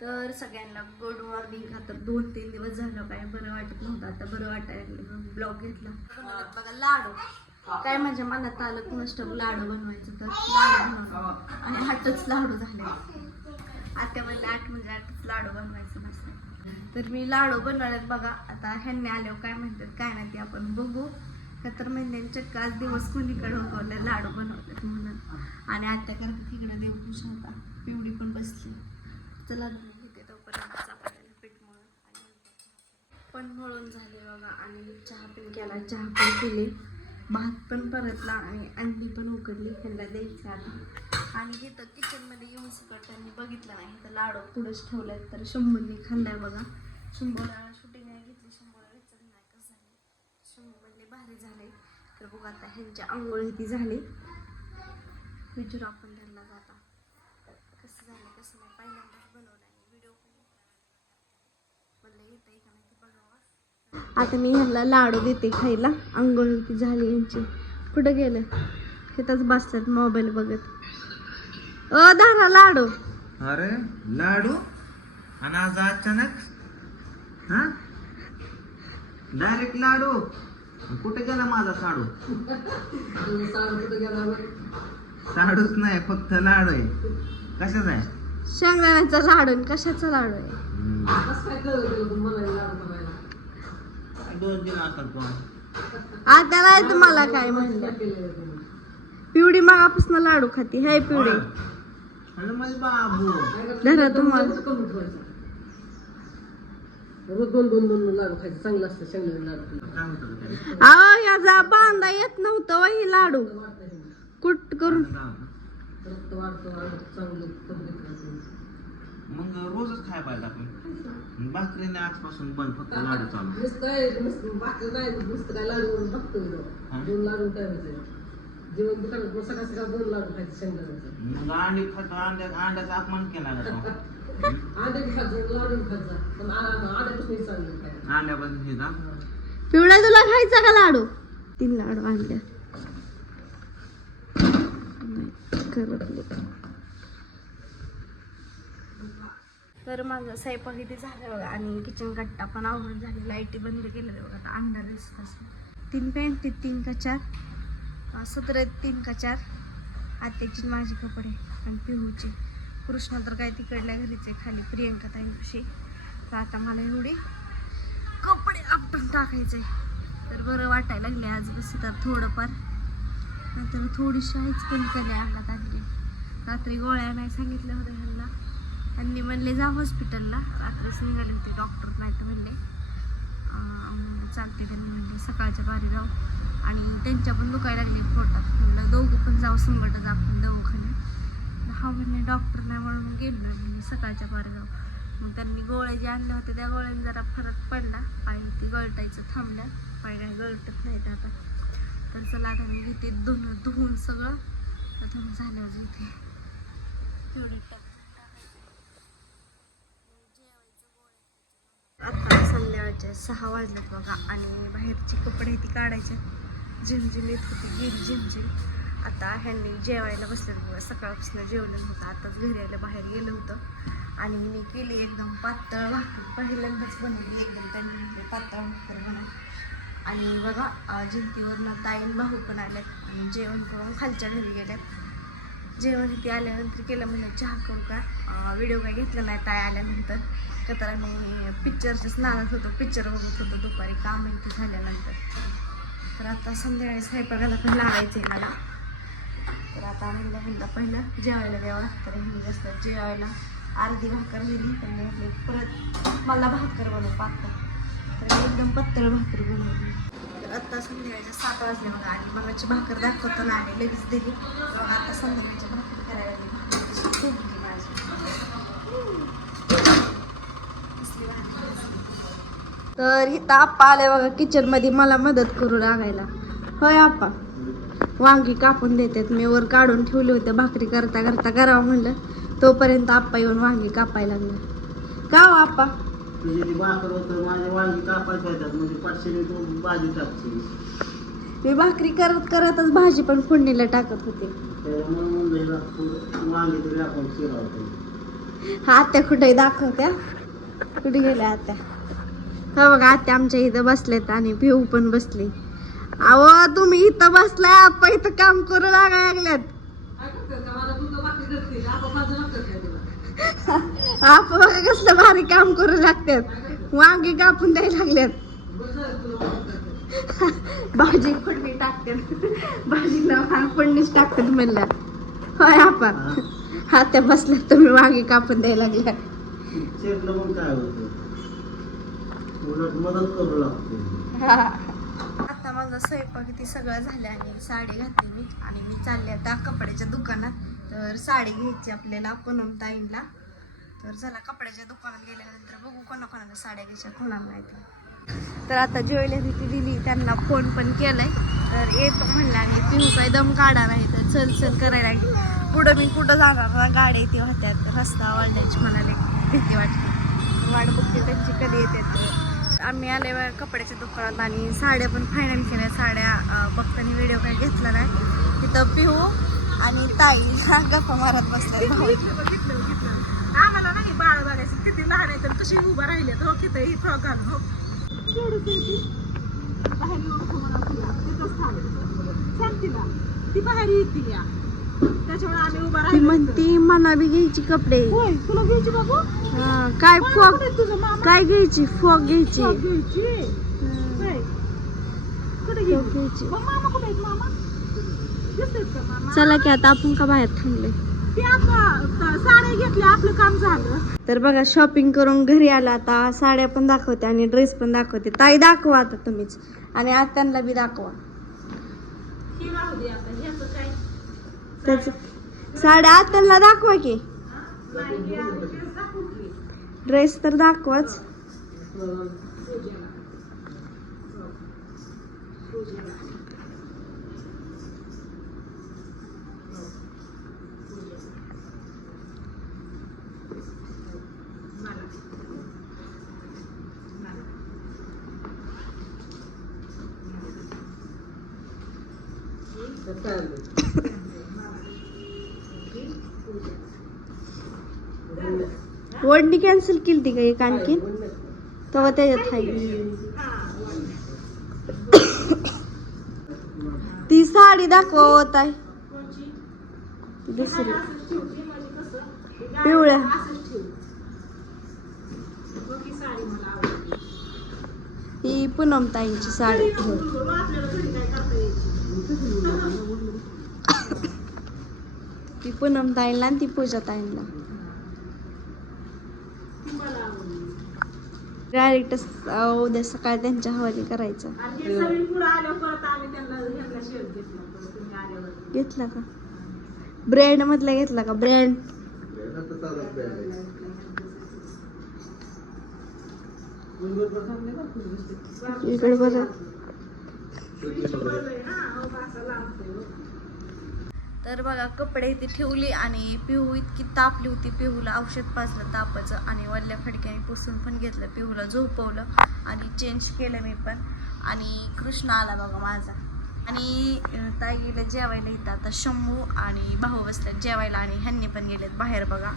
तर सगळ्यांना good morning आता दोन तीन दिवस झालं काय बरं वाटत नव्हतं. आता बरं वाटायला ब्लॉग घेतला. बघा लाडू. काय माझ्या मनात आलं कुणास लाडू बनवायचं तर लाडू बनवलं आणि आठच लाडू झाले. आता म्हणलं आठ म्हणजे आठच लाडू बनवायचं बस. तर मी लाडू बनवल्यात बघा. आता ह्यांनी आल्यावर काय म्हणतात काय नाही ते आपण बघू. का तर महिन्यांच्या काच आज दिवस कुणीकडे उगवले लाडू बनवतात म्हणून. आणि आत्या करतात तिकडे देवपूज होता पिवडी पण बसली. चला. तोपर्यंत आपल्याला पीठ मळून आणि पण मळून झाले बघा. आणि चहा पण केला. चहा पण केली भात पण परतला आणि अंडी पण उकडली. ह्यांना द्यायचं आता आणि इथं किचनमध्ये येऊन सगळं त्यांनी बघितलं नाही. तर लाडू पुढेच ठेवलाय. तर शंभरने खाल्लाय बघा. शंभर शूटिंग नाही घेतली. शंभर विचार नाही कसं झाले? शंभर म्हणले भारी झाले. तर बघा आता ह्यांच्या आंघोळी ती झाली. विचारू आपण त्यांना जाता. कसं झालं कसं नाही पहिल्यांदा बनवलं आहे व्हिडिओ पण म्हणलं येतं का नाही ते बघावं आता मी ह्यांना लाडू देते खायला. आंघोळ ती झाली यांची. कुठं गेलं? तिथंच बसतात मोबाईल बघत. अ धारा लाडू. अरे लाडू? आणि आज अचानक? हा? डायरेक्ट लाडू. कुठे गेला माझा साडू? साडूच नाही फक्त लाडू आहे. कशाचा आहे? शेंगदाण्याचा लाडू आणि कशाचा लाडू आहे? दोन दिन असतात आता नाही तुम्हाला काय म्हणलं पिवडी मागापासून लाडू खाती हाय पिवडी आणि माझे बाबू धरा तुम्हाला रोज दोन दोन दोन लाडू खायचे चांगलं असतं लाडू त्याला? याचा बांधा येत नव्हतं वही लाडू कुट करून रक्त वाढतं वाढतं चांगलं तब्येत राहते. मग रोजच खाय पाहिजे आपण. भाकरीने आजपासून बंद फक्त लाडू चालू. नुसतं आहे, नुसतं बाकी नाही नुसतं काय लाडू म्हणून बघतो. दोन लाडू काय होते जेवण दुकानात मग सकाळ सकाळ दोन लाडू खायचे शेंगदाण्याचे मग अंडी खातो अंड्या अंड्याचा अपमान केला का तो? आधी खायचं लाडू पण चांगलं अंड्यापासून हे ना पिवळा तुला खायचा का लाडू? तीन लाडू आणल्या नाही, करत नाही. तर माझं स्वयंपाक इथे झालं बघा. आणि किचन कट्टा पण आवडून झाली लाईटी बंद केलेलं बघा. आता अंडा दिसत असं तीन पॅन्ट तीन का चार. सतरा आहेत तीन का चार. आत्याची माझे कपडे आणि पिहूचे. कृष्ण तर काय तिकडल्या घरीचे खाली प्रियंका ताईंशी तर आता मला एवढी कपडे आपटून टाकायचे. तर बरं वाटायला लागले आज बस तर थोडंफार. नाहीतर थोडीशी आईच पण कमी अंगात आणली रात्री गोळ्या नाही सांगितल्या होत्या आणि त्यांनी म्हणले जा हॉस्पिटलला रात्रीच निघाले होते डॉक्टर नाही तर म्हणले चालते त्यांनी म्हणले सकाळच्या बारी जाऊ आणि त्यांच्या पण दुखायला लागले पोटात. म्हणलं दोघं पण जाऊ संकटच आपण दवाखान्यात. हा म्हणले डॉक्टर नाही म्हणून गेलो मी सकाळच्या बारी जाऊ. मग त्यांनी गोळ्या ज्या आणल्या होत्या त्या गोळ्याने जरा फरक पडला. पाय ते गळटायचं थांबल्या पाय काय गळटत नाहीत आता. तर चला आता मी घेते धुवून धुवून सगळं. आता झाल्यावर इथे. तेवढे टाक आता संध्याकाळचे सहा वाजलेत बघा. आणि बाहेरचे कपडे ती काढायचे. झिमझिम येत होती गेली झिमझिम. आता ह्यांनी जेवायला बसले बघा. सकाळपासून जेवलं नव्हतं आताच घरी यायला बाहेर गेलं होतं. आणि मी केली एकदम पातळ भाकरी. पहिल्यांदाच बनवली एकदम. त्यांनी म्हटले पातळ भाकर बनव. आणि बघा जिंतीवरनं ताईन भाऊ पण आल्यात. आणि जेवण करून खालच्या घरी गेल्यात. जेवण इथे आल्यानंतर केलं म्हणजे चहा करू का? व्हिडिओ काय घेतला नाही ताई आल्यानंतर. का तर आम्ही पिक्चरच्या स्नानात होतो पिक्चर बघत होतो दुपारी काम इथे झाल्यानंतर. तर आता संध्याकाळी स्वयंपाकाला पण लावायचं आहे मला. तर आता म्हणलं म्हणलं पहिलं जेवायला द्यावा. तर मी जास्त जेवायला अर्धी भाकर दिली पण म्हटले परत मला भाकर बनव पातळ. तर एकदम पत्तळ भाकर बनवली. तर आता संध्याकाळच्या सात वाजले बघा आणि मगाची भाकर दाखवताना आणि लगेच दिली. तर आता संध्याकाळची भाकर करायला लागली. भाकर कशी माझी तर इथं आप्पा आले बघा किचनमध्ये मला मदत करू लागायला. होय आप्पा? वांगी कापून देतात. मी वर काढून ठेवले होते. भाकरी करता करता करावं म्हणलं. तोपर्यंत आप्पा येऊन वांगी कापायला लागला. का हो आप्पा? तुझी ती भाकर होतं माझे वांगी कापायचे येतात म्हणजे पाचशे तू भाजी टाकशील मी भाकरी करत करतच भाजी पण फोडणीला टाकत होते. त्यामुळे वांगी तरी आपण हा आत्या कुठे दाखवत्या. कुठे गेल्या आत्या? हा बघा आत्या आमच्या इथं बसलेत आणि पिऊ पण बसली. अहो तुम्ही इथं बसलाय आप्पा इथं काम करू लागाय लागल्यात. आपण? आप बघा कसलं भारी काम करू लागतात. वांगी कापून द्यायला लागल्यात. भाजी फोडणी टाकतात. भाजीला फोडणीच टाकतात म्हणल्या होय आपण हा. त्या बसल्या तुम्ही वांगी कापून द्यायला लागल्या. आता माझा स्वयंपाक ती सगळं झालं आणि साडी घातली मी. आणि मी चालले आता कपड्याच्या दुकानात. तर साडी घ्यायची आपल्याला पूनम ताईंला. तर चला कपड्याच्या दुकानात गेल्यानंतर बघू कोणा कोणाला साड्या घ्यायच्या कोणाला नाही तर. आता ज्वेलरी ती दिली त्यांना फोन पण केलाय. तर येतो म्हणलं आणि पिहू काय दम काढणार आहे तर चल चल करायला. लागली पुढं मी कुठं जाणार ना गाड्या येते होत्यात रस्ता वळण्याची म्हणाले. भीती वाटते. वाट बघते त्यांची कधी येते आम्ही आले कपड्याच्या दुकानात आणि साड्या पण फायनल केल्या. साड्या बघताना व्हिडिओ काही घेतला नाही. तिथं पिहू आणि ताई गप्पा मारत बसल्या. आम्हाला नाही बाळ बघायचं. किती लहान आहे तर कशी उभा राहिले हो किती ही फ्रॉक घालून हो. ती. बाहेर येते या. त्याच्यामुळे आम्ही उभा ती राहिलो म्हणती मला बी घ्यायची कपडे. होय तुला घ्यायची बाबू? हा, काय फॉग कुठे तुझं मामा. काय घ्यायची? फॉग घ्यायची. फ्रॉक घ्यायची. होय. कुठे फॉग घ्यायची घ्यायची. मग मामा कुठे आहेत मामा? दिसतेत का मामा? चला की आता आपण का बाहेर थांबले ते आता आपलं काम झालं. तर बघा शॉपिंग करून घरी आला आता. साड्या पण दाखवते आणि ड्रेस पण दाखवते. ताई दाखवा आता तुम्हीच. आणि आज त्यांना बी दाखवा. हे त्याच साड्या आज त्यांना दाखवा की. हे दाखवू. ड्रेस तर दाखवाच पूजेला. हो. पूजेला. हो. पूजेला. मला. मला. वडणी कॅन्सल केली ती का एक आणखी तेव्हा त्याच्यात आहे ती साडी दाखवा होत आहे? दुसरी. पिवळ्या. ही पूनम ताईंची साडी घरी नको घेऊ, आपल्याला घरी काय करता यायची. ती पूनम ताईंला आणि ती पूजा ताईंला ती मला आवडली. डायरेक्ट उद्या सकाळी त्यांच्या हवाली करायचं हे घेतला का ब्रँड मधला घेतला का ब्रँड इकडे बघा तर बघा कपडे इथे ठेवले आणि पिहू इतकी तापली होती. पिहूला औषध पाजलं तापाचं आणि वल्ल्या फडक्याने पुसून पण घेतलं. पिहूला झोपवलं आणि चेंज केलं मी पण. आणि कृष्ण आला बघा माझा. आणि ताईला ताई गेले जेवायला इथं आता शंभू आणि भाऊ बसल्यात जेवायला आणि ह्यांनी पण गेलेत बाहेर बघा.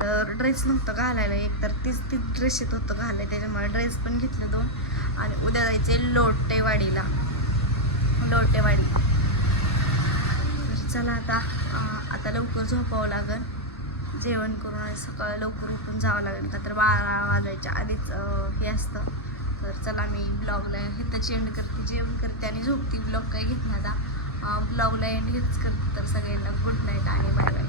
तर ड्रेस नव्हतं घालायला एक तर तीच तीच ड्रेस येत होतं घालायला. त्याच्यामुळे ड्रेस पण घेतले दोन. आणि उद्या जायचे लोटेवाडीला. लोटेवाडी. चला आता आता लवकर झोपावं लागेल. जेवण करून आणि लवकर उठून जावं लागेल. का तर बारा वाजायच्या आधीच हे असतं. तर चला मी ब्लॉगला हिथंच एंड करते जेवण करते आणि झोपते. ब्लॉग काही घेत नाही आता. ब्लॉगला एंड हेच करते. तर सगळ्यांना गुड नाईट आणि बाय बाय